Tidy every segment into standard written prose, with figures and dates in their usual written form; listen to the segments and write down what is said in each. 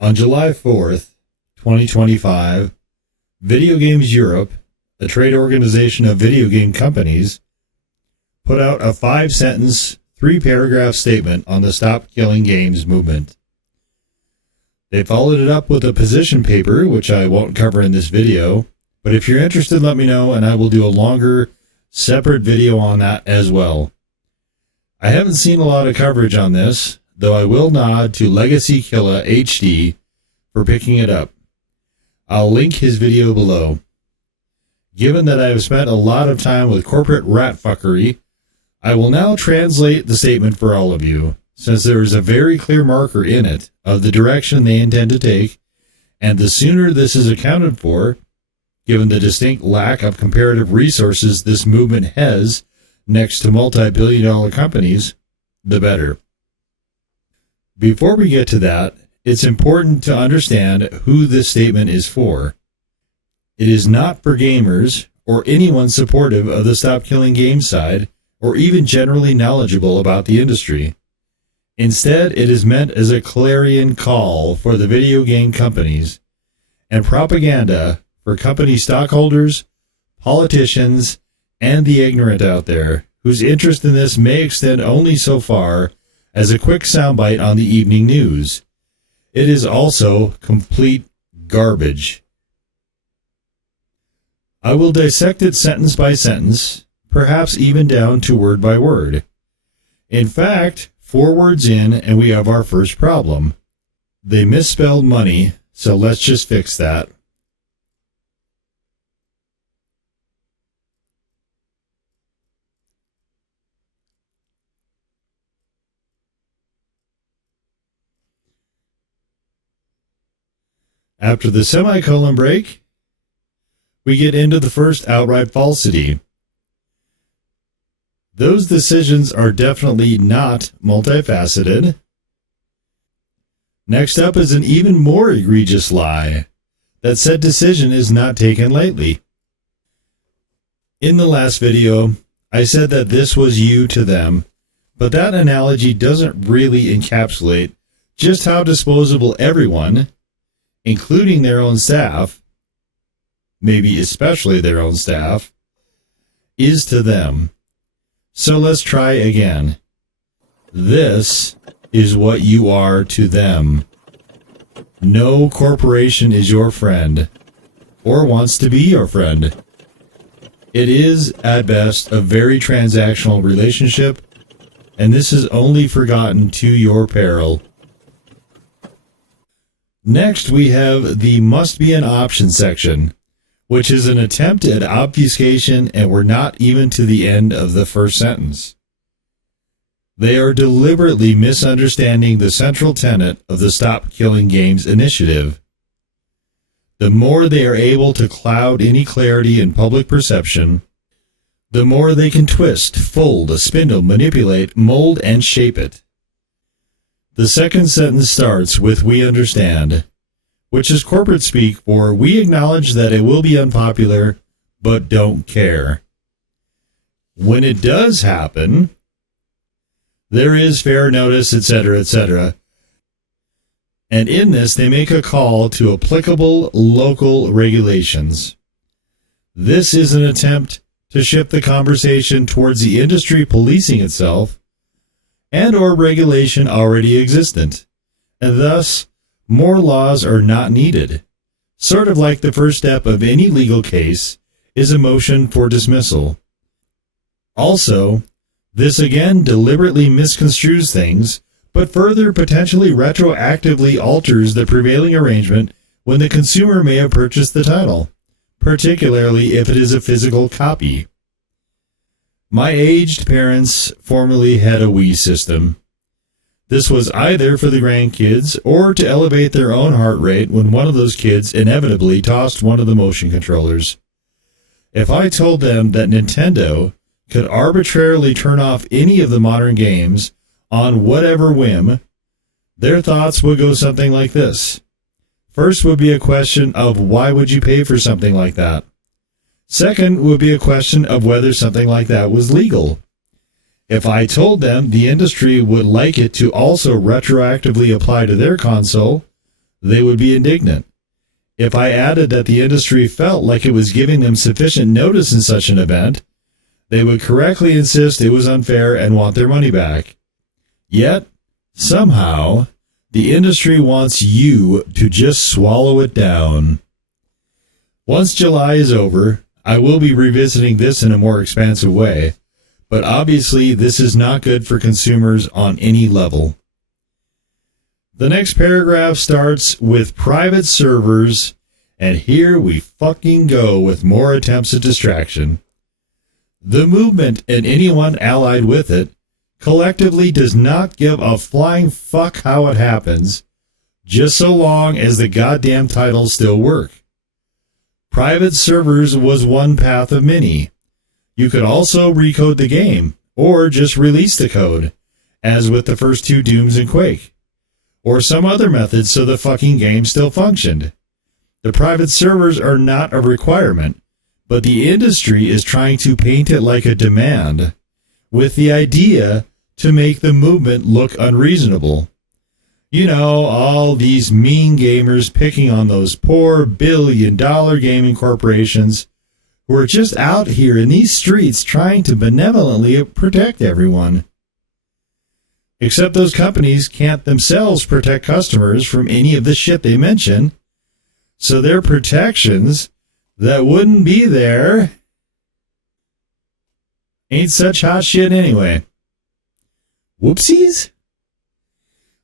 On July 4th, 2025, Video Games Europe, a trade organization of video game companies, put out a 5-sentence, 3-paragraph statement on the Stop Killing Games movement. They followed it up with a position paper, which I won't cover in this video, but if you're interested, let me know, and I will do a longer, separate video on that as well. I haven't seen a lot of coverage on this, though I will nod to Legacy Killa HD for picking it up. I'll link his video below. Given that I have spent a lot of time with corporate ratfuckery, I will now translate the statement for all of you, since there is a very clear marker in it of the direction they intend to take, and the sooner this is accounted for, given the distinct lack of comparative resources this movement has next to multi-billion-dollar companies, the better. Before we get to that, it's important to understand who this statement is for. It is not for gamers or anyone supportive of the Stop Killing Games side or even generally knowledgeable about the industry. Instead, it is meant as a clarion call for the video game companies and propaganda for company stockholders, politicians, and the ignorant out there whose interest in this may extend only so far as a quick soundbite on the evening news. It is also complete garbage. I will dissect it sentence by sentence, perhaps even down to word by word. In fact, 4 words in and we have our first problem. They misspelled money, so let's just fix that. After the semicolon break, we get into the first outright falsity. Those decisions are definitely not multifaceted. Next up is an even more egregious lie, that said decision is not taken lightly. In the last video, I said that this was you to them, but that analogy doesn't really encapsulate just how disposable everyone, including their own staff, maybe especially their own staff, is to them. So let's try again. This is what you are to them. No corporation is your friend, or wants to be your friend. It is, at best, a very transactional relationship, and this is only forgotten to your peril. Next, we have the must be an option section, which is an attempt at obfuscation, and we're not even to the end of the first sentence. They are deliberately misunderstanding the central tenet of the Stop Killing Games initiative. The more they are able to cloud any clarity in public perception, the more they can twist, fold, spindle, manipulate, mold, and shape it. The second sentence starts with "we understand," which is corporate speak for "we acknowledge that it will be unpopular, but don't care." When it does happen, there is fair notice, etc., etc. And in this, they make a call to applicable local regulations. This is an attempt to shift the conversation towards the industry policing itself and or regulation already existent, and thus more laws are not needed. Sort of like the first step of any legal case is a motion for dismissal. Also, this again deliberately misconstrues things, but further potentially retroactively alters the prevailing arrangement when the consumer may have purchased the title, particularly if it is a physical copy. My aged parents formerly had a Wii system. This was either for the grandkids or to elevate their own heart rate when one of those kids inevitably tossed one of the motion controllers. If I told them that Nintendo could arbitrarily turn off any of the modern games on whatever whim, their thoughts would go something like this. First would be a question of why would you pay for something like that? Second would be a question of whether something like that was legal. If I told them the industry would like it to also retroactively apply to their console, they would be indignant. If I added that the industry felt like it was giving them sufficient notice in such an event, they would correctly insist it was unfair and want their money back. Yet, somehow, the industry wants you to just swallow it down. Once July is over, I will be revisiting this in a more expansive way, but obviously this is not good for consumers on any level. The next paragraph starts with private servers, and here we fucking go with more attempts at distraction. The movement and anyone allied with it collectively does not give a flying fuck how it happens, just so long as the goddamn titles still work. Private servers was one path of many. You could also recode the game, or just release the code, as with the first two Dooms and Quake, or some other method so the fucking game still functioned. The private servers are not a requirement, but the industry is trying to paint it like a demand, with the idea to make the movement look unreasonable. You know, all these mean gamers picking on those poor billion-dollar gaming corporations who are just out here in these streets trying to benevolently protect everyone. Except those companies can't themselves protect customers from any of the shit they mention, so their protections that wouldn't be there ain't such hot shit anyway. Whoopsies?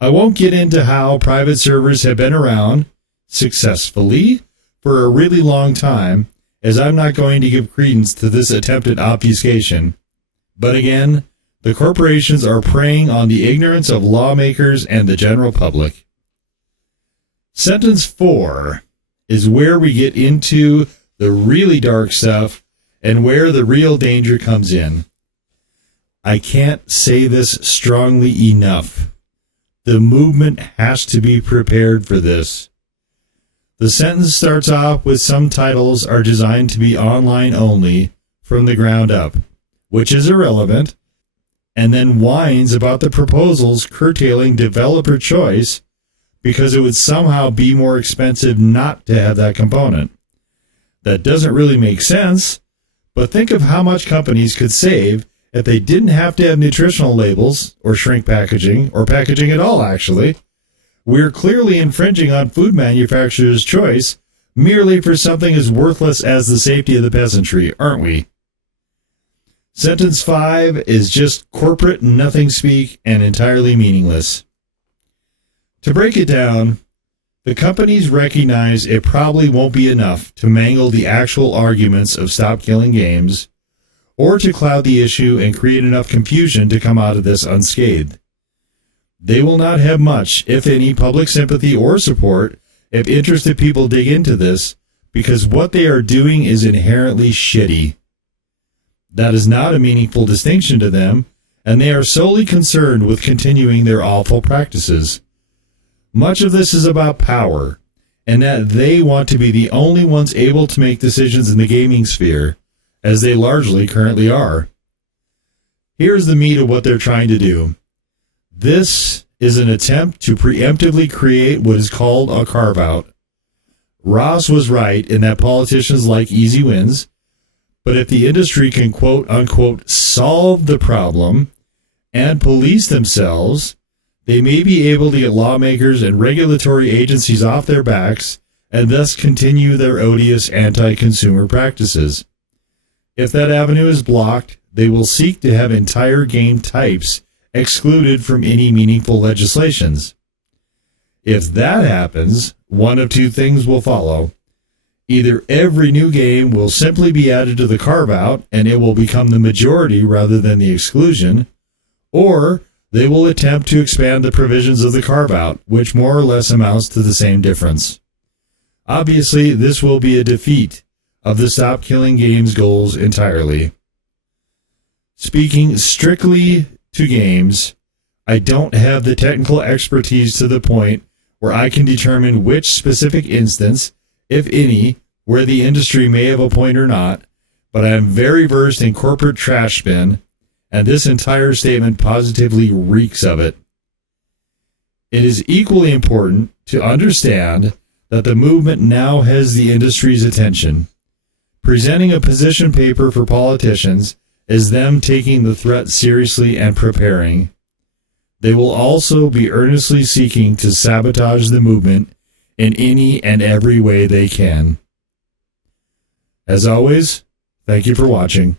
I won't get into how private servers have been around successfully for a really long time, as I'm not going to give credence to this attempted obfuscation. But again, the corporations are preying on the ignorance of lawmakers and the general public. Sentence 4 is where we get into the really dark stuff and where the real danger comes in. I can't say this strongly enough. The movement has to be prepared for this. The sentence starts off with some titles are designed to be online only from the ground up, which is irrelevant, and then whines about the proposals curtailing developer choice because it would somehow be more expensive not to have that component. That doesn't really make sense, but think of how much companies could save if they didn't have to have nutritional labels or shrink packaging or packaging at all, actually. We're clearly infringing on food manufacturers' choice merely for something as worthless as the safety of the peasantry, aren't we? Sentence 5 is just corporate nothing speak and entirely meaningless. To break it down, the companies recognize it probably won't be enough to mangle the actual arguments of stop killing games, or to cloud the issue and create enough confusion to come out of this unscathed. They will not have much, if any, public sympathy or support if interested people dig into this, because what they are doing is inherently shitty. That is not a meaningful distinction to them, and they are solely concerned with continuing their awful practices. Much of this is about power, and that they want to be the only ones able to make decisions in the gaming sphere, as they largely currently are. Here's the meat of what they're trying to do. This is an attempt to preemptively create what is called a carve-out. Ross was right in that politicians like easy wins, but if the industry can quote-unquote solve the problem and police themselves, they may be able to get lawmakers and regulatory agencies off their backs and thus continue their odious anti-consumer practices. If that avenue is blocked, they will seek to have entire game types excluded from any meaningful legislations. If that happens, one of two things will follow. Either every new game will simply be added to the carve-out and it will become the majority rather than the exclusion, or they will attempt to expand the provisions of the carve-out, which more or less amounts to the same difference. Obviously, this will be a defeat of the Stop Killing Games goals entirely. Speaking strictly to games, I don't have the technical expertise to the point where I can determine which specific instance, if any, where the industry may have a point or not, but I am very versed in corporate trash bin, and this entire statement positively reeks of it. It is equally important to understand that the movement now has the industry's attention. Presenting a position paper for politicians is them taking the threat seriously and preparing. They will also be earnestly seeking to sabotage the movement in any and every way they can. As always, thank you for watching.